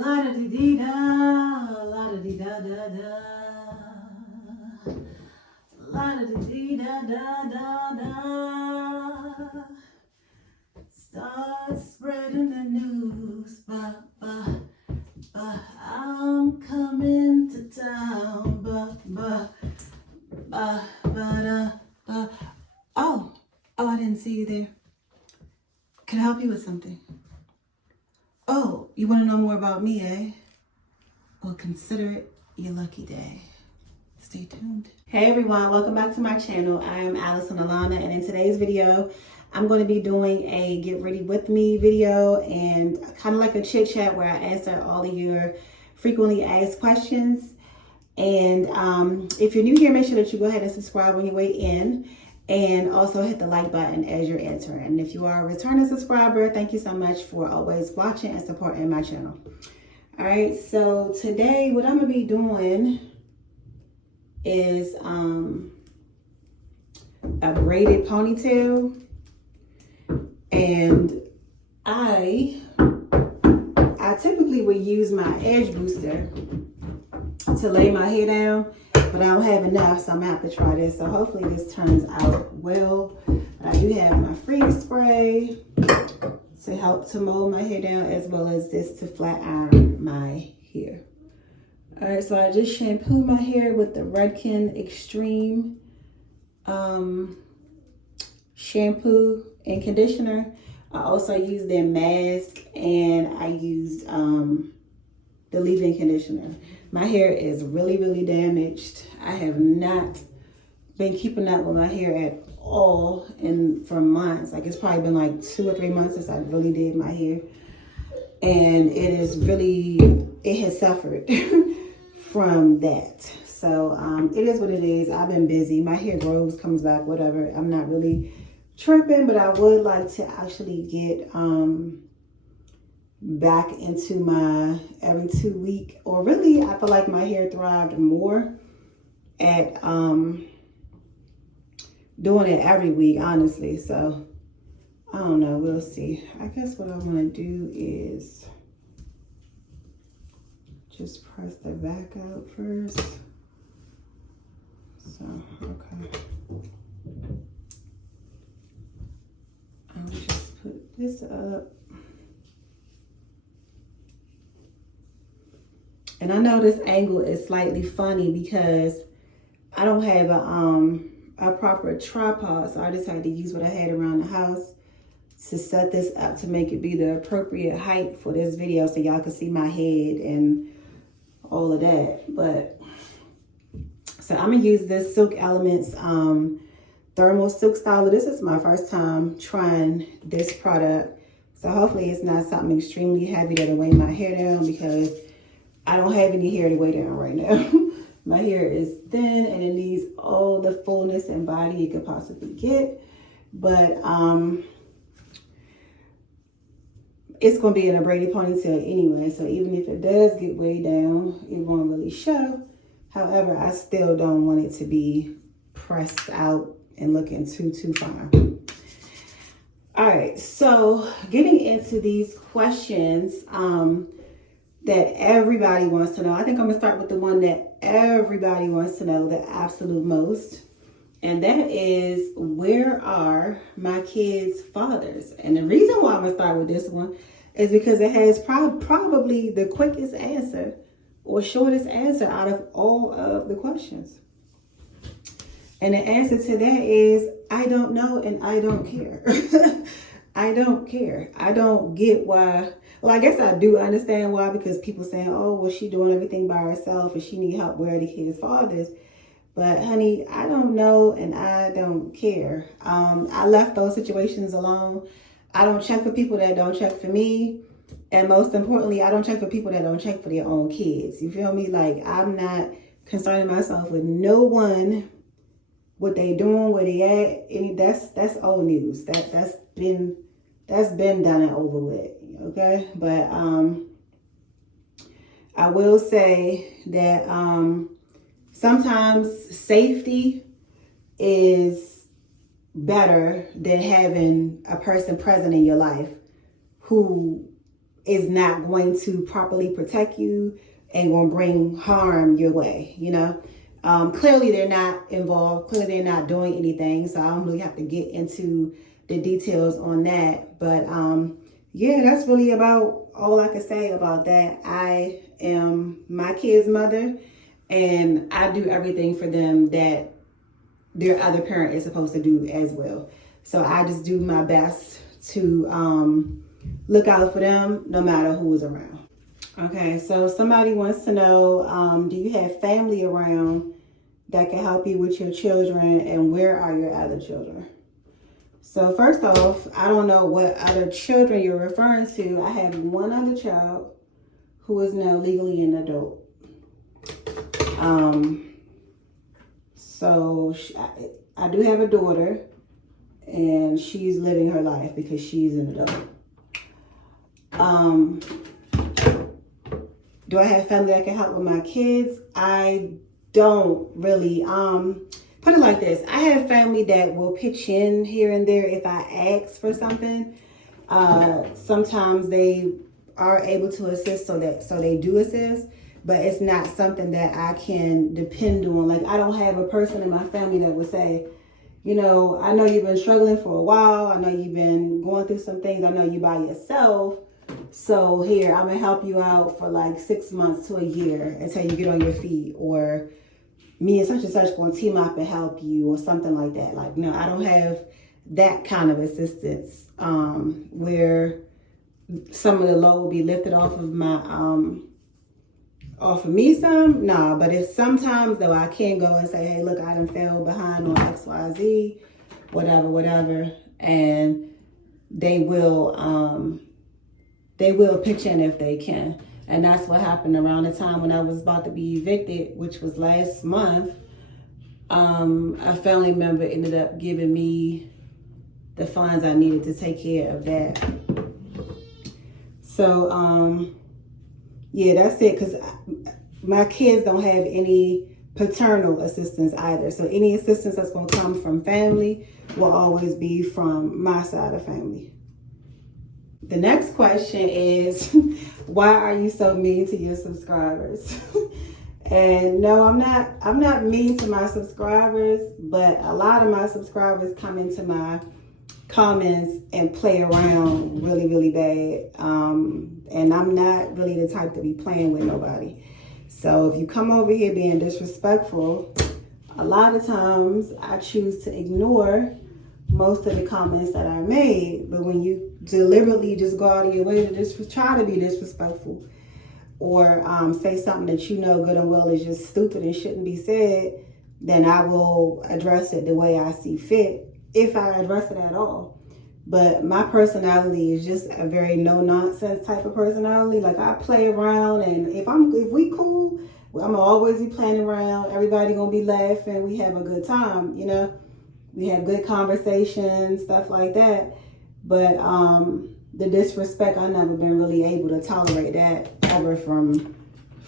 La da dee dee da, la da dee da da da, la da dee dee da da da da. Start spreading the news, I'm coming to town, Oh, I didn't see you there. Can I help you with something? Oh, you want to know more about me, eh? Well, consider it your lucky day. Stay tuned. Hey everyone, welcome back to my channel. I am Allison Alanna, and in today's video, I'm going to be doing a get ready with me video and kind of like a chit chat where I answer all of your frequently asked questions. And if you're new here, make sure that you go ahead and subscribe on your way in, and also hit the like button as you're entering. And if you are a returning subscriber, thank you so much for always watching and supporting my channel. All right, so today what I'm gonna be doing is a braided ponytail, and I typically would use my edge booster to lay my hair down, but I don't have enough, so I'm gonna have to try this. So hopefully this turns out well. I do have my freeze spray to help to mold my hair down, as well as this to flat iron my hair. All right, so I just shampooed my hair with the Redken Extreme shampoo and conditioner. I also used their mask, and I used the leave-in conditioner. My hair is really, really damaged. I have not been keeping up with my hair at all for months. Like, it's probably been like 2 or 3 months since I really did my hair. And it has suffered from that. So it is what it is. I've been busy. My hair grows, comes back, whatever. I'm not really tripping, but I would like to actually get back into my every 2 week, or really I feel like my hair thrived more at doing it every week, honestly. So I don't know, we'll see. I guess what I want to do is just press the back out first. So okay, I'll just put this up. And I know this angle is slightly funny because I don't have a proper tripod, so I just had to use what I had around the house to set this up to make it be the appropriate height for this video, so y'all can see my head and all of that. But so I'm gonna use this Silk Elements thermal silk styler. This is my first time trying this product, so hopefully it's not something extremely heavy that'll weigh my hair down, because I don't have any hair to weigh down right now. My hair is thin and it needs all the fullness and body it could possibly get. But it's going to be in a braided ponytail anyway. So even if it does get weighed down, it won't really show. However, I still don't want it to be pressed out and looking too fine. All right, so getting into these questions, that everybody wants to know. I think I'm gonna start with the one that everybody wants to know the absolute most. And that is, where are my kids' fathers? And the reason why I'm gonna start with this one is because it has probably the quickest answer or shortest answer out of all of the questions. And the answer to that is, I don't know and I don't care. I don't care. I don't get why. Well, I guess I do understand why, because people saying, oh, well, she doing everything by herself and she need help. Where are the kids' fathers? But honey, I don't know and I don't care. I left those situations alone. I don't check for people that don't check for me. And most importantly, I don't check for people that don't check for their own kids. You feel me? Like, I'm not concerning myself with no one, what they doing, where they at. That's old news. That's been done and over with. Okay, but I will say that sometimes safety is better than having a person present in your life who is not going to properly protect you and going to bring harm your way, you know. Clearly they're not involved. Clearly they're not doing anything. So I don't really have to get into the details on that. But yeah, that's really about all I can say about that. I am my kid's mother, and I do everything for them that their other parent is supposed to do as well. So I just do my best to look out for them no matter who's around. Okay, so somebody wants to know, do you have family around that can help you with your children, and where are your other children? So first off, I don't know what other children you're referring to. I have one other child who is now legally an adult. So I do have a daughter, and she's living her life because she's an adult. Do I have family that can help with my kids? I don't really. Put it like this. I have family that will pitch in here and there if I ask for something. Sometimes they are able to assist, so they do assist, but it's not something that I can depend on. Like, I don't have a person in my family that would say, you know, I know you've been struggling for a while. I know you've been going through some things. I know you by yourself. So here, I'm going to help you out for like 6 months to a year until you get on your feet, or me and such going to team up and help you, or something like that. Like, no, I don't have that kind of assistance where some of the load will be lifted off of my off of me some. Nah, but if sometimes though I can go and say, hey, look, I done fell behind on XYZ, whatever, and they will pitch in if they can. And that's what happened around the time when I was about to be evicted, which was last month. A family member ended up giving me the funds I needed to take care of that. So, yeah, that's it. Because my kids don't have any paternal assistance either. So any assistance that's going to come from family will always be from my side of family. The next question is, why are you so mean to your subscribers? And no, I'm not mean to my subscribers, but a lot of my subscribers come into my comments and play around really, really bad. And I'm not really the type to be playing with nobody. So if you come over here being disrespectful, a lot of times I choose to ignore most of the comments that I made. But when you deliberately just go out of your way to try to be disrespectful, or say something that you know good and well is just stupid and shouldn't be said, then I will address it the way I see fit, if I address it at all. But my personality is just a very no-nonsense type of personality. Like, I play around, and if we cool, I'm always be playing around. Everybody gonna be laughing. We have a good time, you know. We have good conversations, stuff like that. But the disrespect, I've never been really able to tolerate that ever from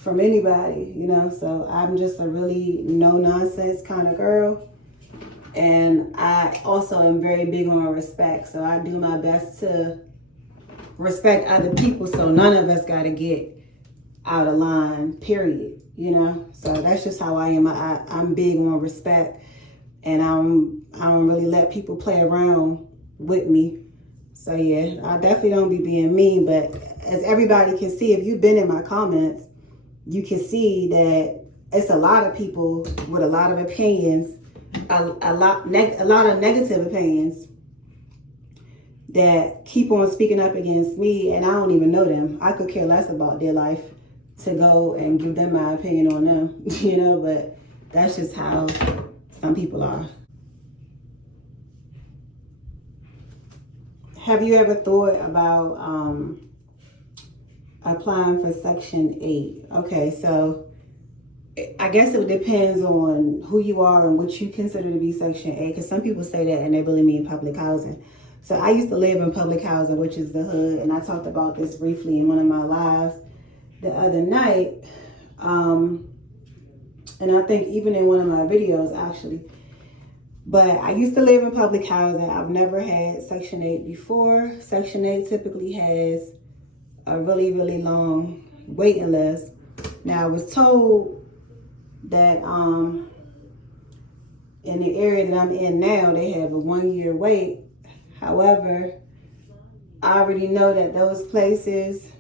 anybody, you know. So I'm just a really no-nonsense kind of girl. And I also am very big on respect. So I do my best to respect other people, so none of us got to get out of line, period, you know. So that's just how I am. I'm big on respect, and I don't really let people play around with me. So yeah, I definitely don't be being mean, but as everybody can see, if you've been in my comments, you can see that it's a lot of people with a lot of opinions, a lot of negative opinions that keep on speaking up against me, and I don't even know them. I could care less about their life to go and give them my opinion on them, you know, but that's just how some people are. Have you ever thought about applying for Section 8? Okay, so I guess it depends on who you are and what you consider to be Section 8, because some people say that and they really mean public housing. So I used to live in public housing, which is the hood, and I talked about this briefly in one of my lives the other night. And I think even in one of my videos, actually. But I used to live in public housing. I've never had Section 8 before. Section 8 typically has a really, really long waiting list. Now I was told that in the area that I'm in now, they have a 1-year wait. However, I already know that those places,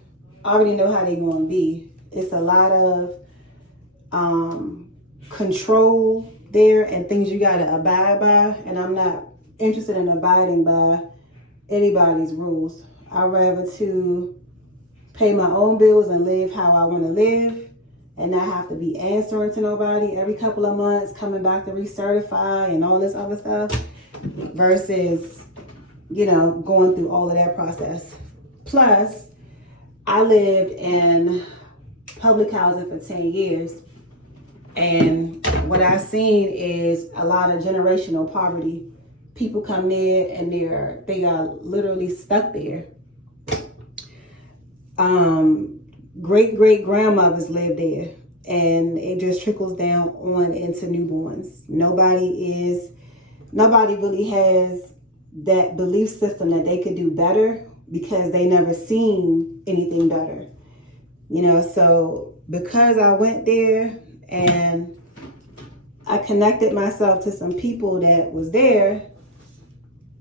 I already know how they're going to be. It's a lot of control there and things you got to abide by. And I'm not interested in abiding by anybody's rules. I'd rather to pay my own bills and live how I want to live and not have to be answering to nobody every couple of months, coming back to recertify and all this other stuff versus, you know, going through all of that process. Plus, I lived in public housing for 10 years. And what I've seen is a lot of generational poverty. People come there and they are literally stuck there. Great grandmothers live there, and it just trickles down on into newborns. Nobody really has that belief system that they could do better because they never seen anything better. You know, so because I went there and I connected myself to some people that was there,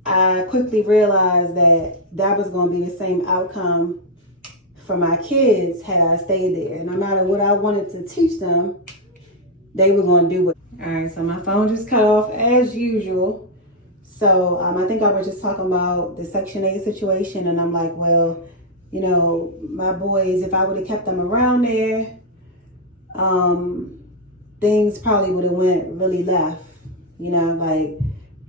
I quickly realized that was going to be the same outcome for my kids had I stayed there. No matter what I wanted to teach them, they were going to do it. All right, so my phone just cut off as usual. So I think I was just talking about the Section 8 situation, and I'm like, well, you know, my boys, if I would have kept them around there, things probably would have went really left. You know, like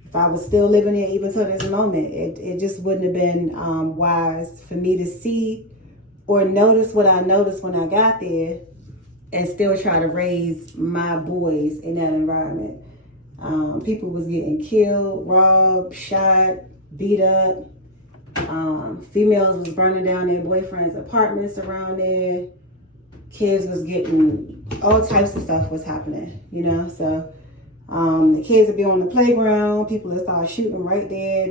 if I was still living there even to this moment, it just wouldn't have been wise for me to see or notice what I noticed when I got there and still try to raise my boys in that environment. People was getting killed, robbed, shot, beat up. Females was burning down their boyfriends' apartments around there. Kids was getting, all types of stuff was happening, you know? So the kids would be on the playground. People would start shooting right there.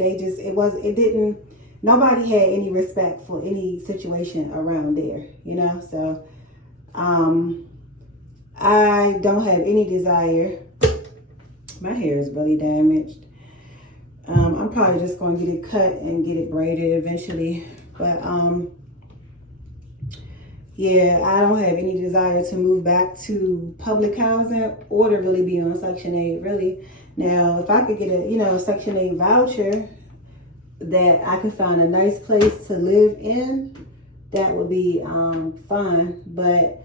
Nobody had any respect for any situation around there, you know? So I don't have any desire. My hair is really damaged. I'm probably just going to get it cut and get it braided eventually. But yeah, I don't have any desire to move back to public housing or to really be on Section 8, really. Now, if I could get a, Section 8 voucher that I could find a nice place to live in, that would be fun. But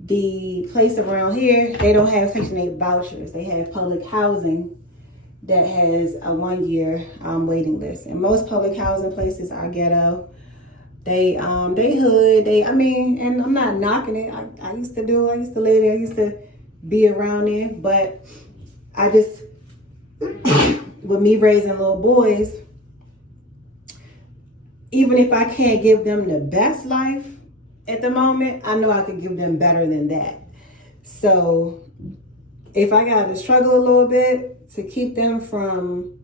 the place around here, they don't have Section 8 vouchers. They have public housing that has a 1-year waiting list. And most public housing places are ghetto. They hood. And I'm not knocking it. I used to do it. I used to live there. I used to be around there. But I just, with me raising little boys, even if I can't give them the best life at the moment, I know I could give them better than that. So if I got to struggle a little bit to keep them from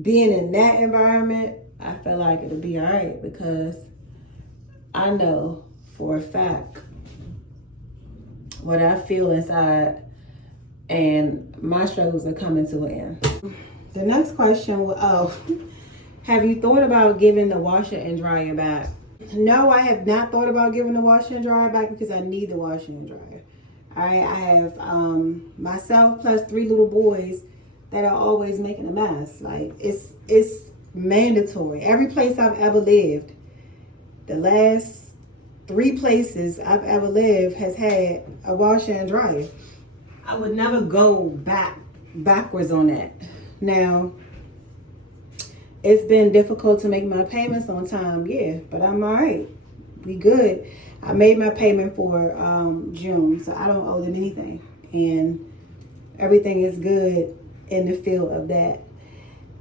being in that environment, I feel like it'll be all right, because I know for a fact what I feel inside, and my struggles are coming to an end. The next question was, have you thought about giving the washer and dryer back? No, I have not thought about giving the washer and dryer back because I need the washer and dryer. All right, I have myself plus 3 little boys that are always making a mess. Like, it's mandatory. Every place I've ever lived, the last 3 places I've ever lived has had a washer and dryer. I would never go backwards on that. Now, it's been difficult to make my payments on time, yeah, but I'm all right. We good. I made my payment for June, so I don't owe them anything. And everything is good in the field of that.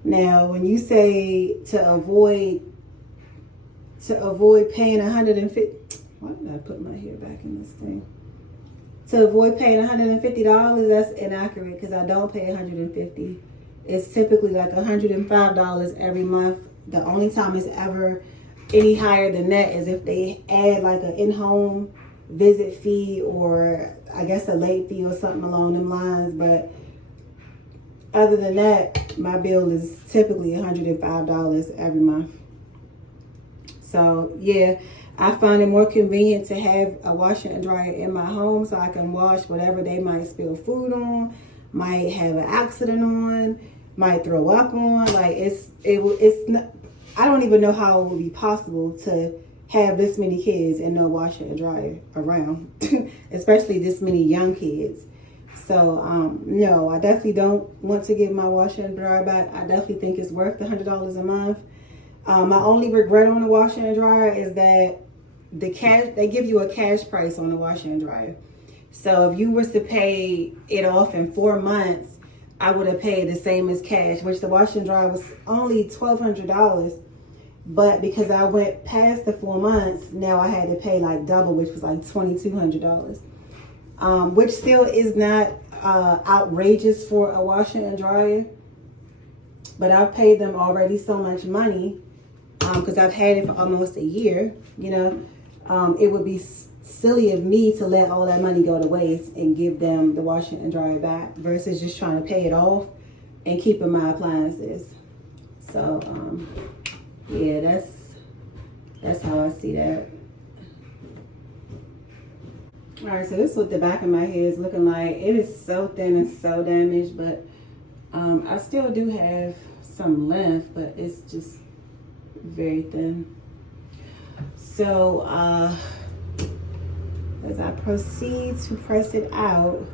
Now, when you say to avoid paying $150, why did I put my hair back in this thing? To avoid paying $150, that's inaccurate, because I don't pay $150. It's typically like $105 every month. The only time it's ever any higher than that is if they add like an in-home visit fee, or I guess a late fee or something along them lines. But other than that, my bill is typically $105 every month. So yeah, I find it more convenient to have a washer and dryer in my home so I can wash whatever they might spill food on, might have an accident on, might throw up on. Like it's not, I don't even know how it would be possible to have this many kids and no washer and dryer around, especially this many young kids. So no, I definitely don't want to give my washer and dryer back. I definitely think it's worth the $100 a month. My only regret on the washer and dryer is that they give you a cash price on the washer and dryer. So if you was to pay it off in 4 months, I would have paid the same as cash, which the washer and dryer was only $1,200. But because I went past the 4 months, now I had to pay like double, which was like $2,200. Which still is not outrageous for a washer and dryer. But I've paid them already so much money because I've had it for almost a year. You know, it would be silly of me to let all that money go to waste and give them the washer and dryer back versus just trying to pay it off and keeping my appliances. So yeah, that's how I see that. All right, so this is what the back of my head is looking like. It is so thin and so damaged, but I still do have some length, but it's just very thin. So as I proceed to press it out,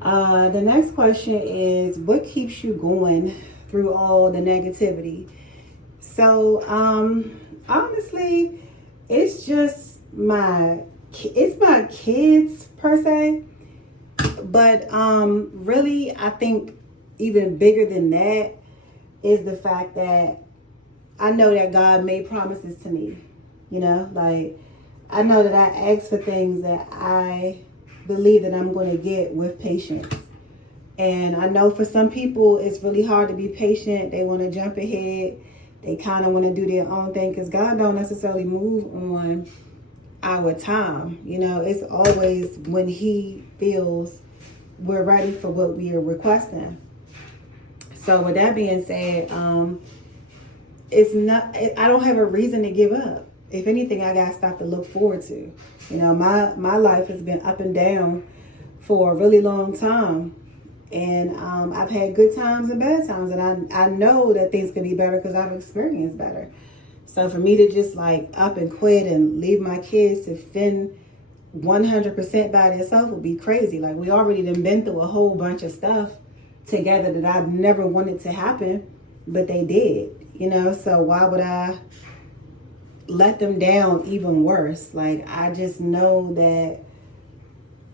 the next question is, what keeps you going through all the negativity? So honestly, it's just my kids per se, but really I think even bigger than that is the fact that I know that God made promises to me. You know, like I know that I ask for things that I believe that I'm going to get with patience. And I know for some people it's really hard to be patient. They want to jump ahead. They kind of want to do their own thing because God don't necessarily move on our time. You know, it's always when He feels we're ready for what we are requesting. So with that being said, it's not, I don't have a reason to give up. If anything, I got stuff to look forward to. You know, my life has been up and down for a really long time. And I've had good times and bad times. And I know that things can be better because I've experienced better. So for me to just like up and quit and leave my kids to fend 100% by themselves would be crazy. Like we already done been through a whole bunch of stuff together that I never wanted to happen, but they did, you know? So why would I let them down even worse? Like I just know that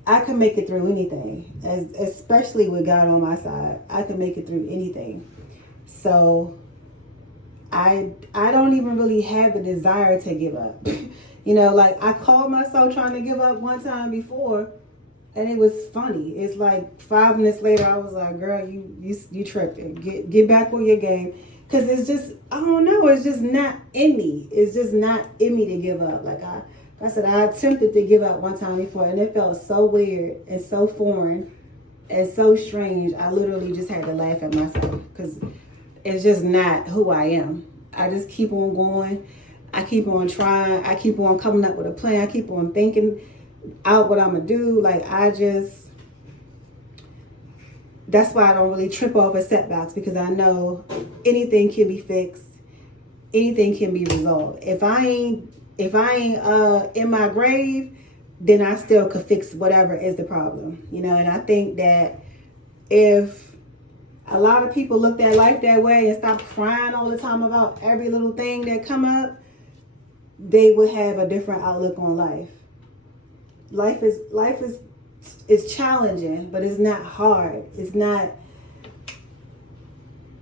I can make it through anything, especially with God on my side. I can make it through anything. So I don't even really have the desire to give up. You know, like I called myself trying to give up one time before, and it was funny. It's like 5 minutes later, I was like, "Girl, you tripping. Get back on your game." Because it's just, I don't know. It's just not in me. It's just not in me to give up. Like I said, I attempted to give up one time before, and it felt so weird and so foreign and so strange. I literally just had to laugh at myself because it's just not who I am. I just keep on going. I keep on trying. I keep on coming up with a plan. I keep on thinking out what I'm going to do. Like that's why I don't really trip over setbacks, because I know anything can be fixed. Anything can be resolved. If I ain't in my grave, then I still could fix whatever is the problem, you know. And I think that if a lot of people looked at life that way and stopped crying all the time about every little thing that come up, they would have a different outlook on life. Life is challenging, but it's not hard. It's not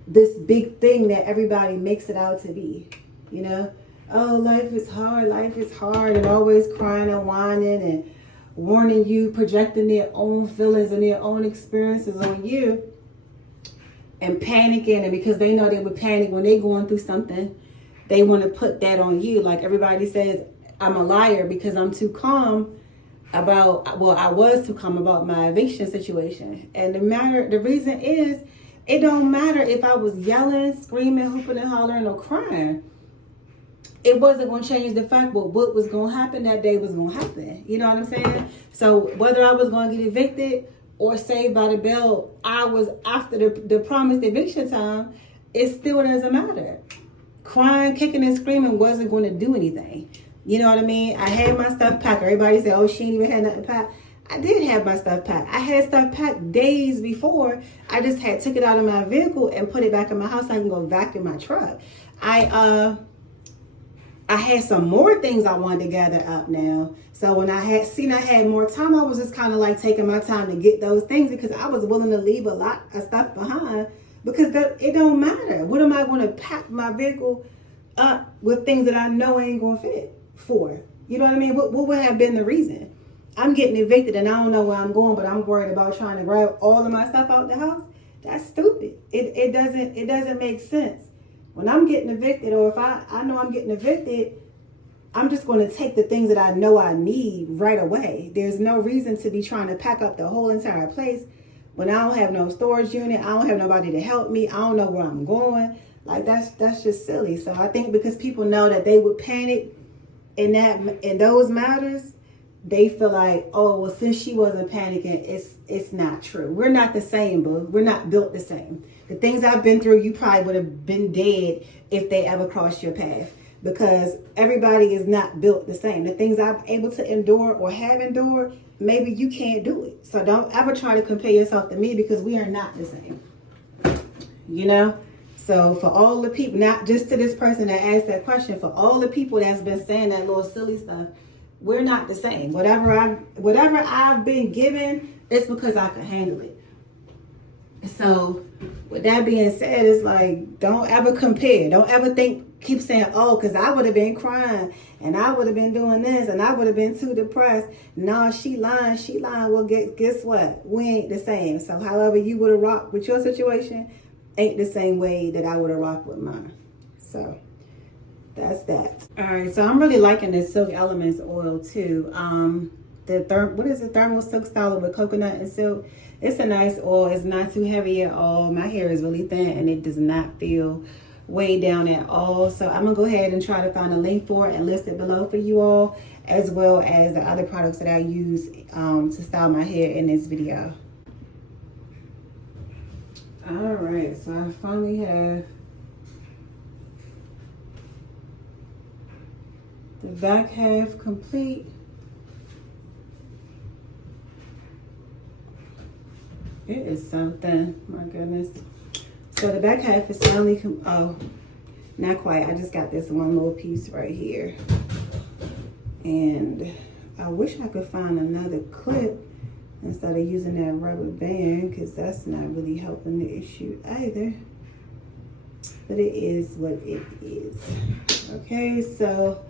this big thing that everybody makes it out to be, you know. Oh, life is hard, and always crying and whining and warning you, projecting their own feelings and their own experiences on you and panicking. And because they know they would panic when they're going through something, they want to put that on you. Like everybody says, I'm a liar because I'm too calm about, well, I was too calm about my eviction situation. And the reason is, it don't matter if I was yelling, screaming, hooping and hollering or crying. It wasn't going to change the fact that what was going to happen that day was going to happen. You know what I'm saying? So whether I was going to get evicted or saved by the bell, I was after the promised eviction time, it still doesn't matter. Crying, kicking and screaming wasn't going to do anything. You know what I mean? I had my stuff packed. Everybody said, oh, she ain't even had nothing packed. I did have my stuff packed. I had stuff packed days before. I just took it out of my vehicle and put it back in my house so I can go vacuum my truck. I had some more things I wanted to gather up now. So when I had more time, I was just kind of like taking my time to get those things because I was willing to leave a lot of stuff behind because it don't matter. What am I going to pack my vehicle up with things that I know ain't going to fit for? You know what I mean? What would have been the reason? I'm getting evicted and I don't know where I'm going, but I'm worried about trying to grab all of my stuff out the house. That's stupid. It doesn't make sense. When I'm getting evicted, or if I know I'm getting evicted, I'm just going to take the things that I know I need right away. There's no reason to be trying to pack up the whole entire place when I don't have no storage unit. I don't have nobody to help me. I don't know where I'm going. Like that's just silly. So I think because people know that they would panic in those matters, they feel like, oh, well, since she wasn't panicking, it's not true. We're not the same, boo. We're not built the same. The things I've been through, you probably would have been dead if they ever crossed your path, because everybody is not built the same. The things I'm able to endure or have endured, maybe you can't do it. So don't ever try to compare yourself to me because we are not the same. You know? So for all the people, not just to this person that asked that question, for all the people that's been saying that little silly stuff, we're not the same. Whatever I've been given, it's because I can handle it. So with that being said, it's like, don't ever compare. Don't ever keep saying, oh, because I would have been crying and I would have been doing this and I would have been too depressed. No, she lying. Well, guess what? We ain't the same. So however you would have rocked with your situation ain't the same way that I would have rocked with mine. So that's that. All right, so I'm really liking this Silk Elements oil too. What is it? Thermal Silk Styler with coconut and silk. It's a nice oil. It's not too heavy at all. My hair is really thin and it does not feel weighed down at all. So I'm gonna go ahead and try to find a link for it and list it below for you all, as well as the other products that I use to style my hair in this video. All right, so I finally have the back half complete. It is something, my goodness. So the back half is finally, oh, not quite. I just got this one little piece right here. And I wish I could find another clip instead of using that rubber band, because that's not really helping the issue either. But it is what it is. Okay, so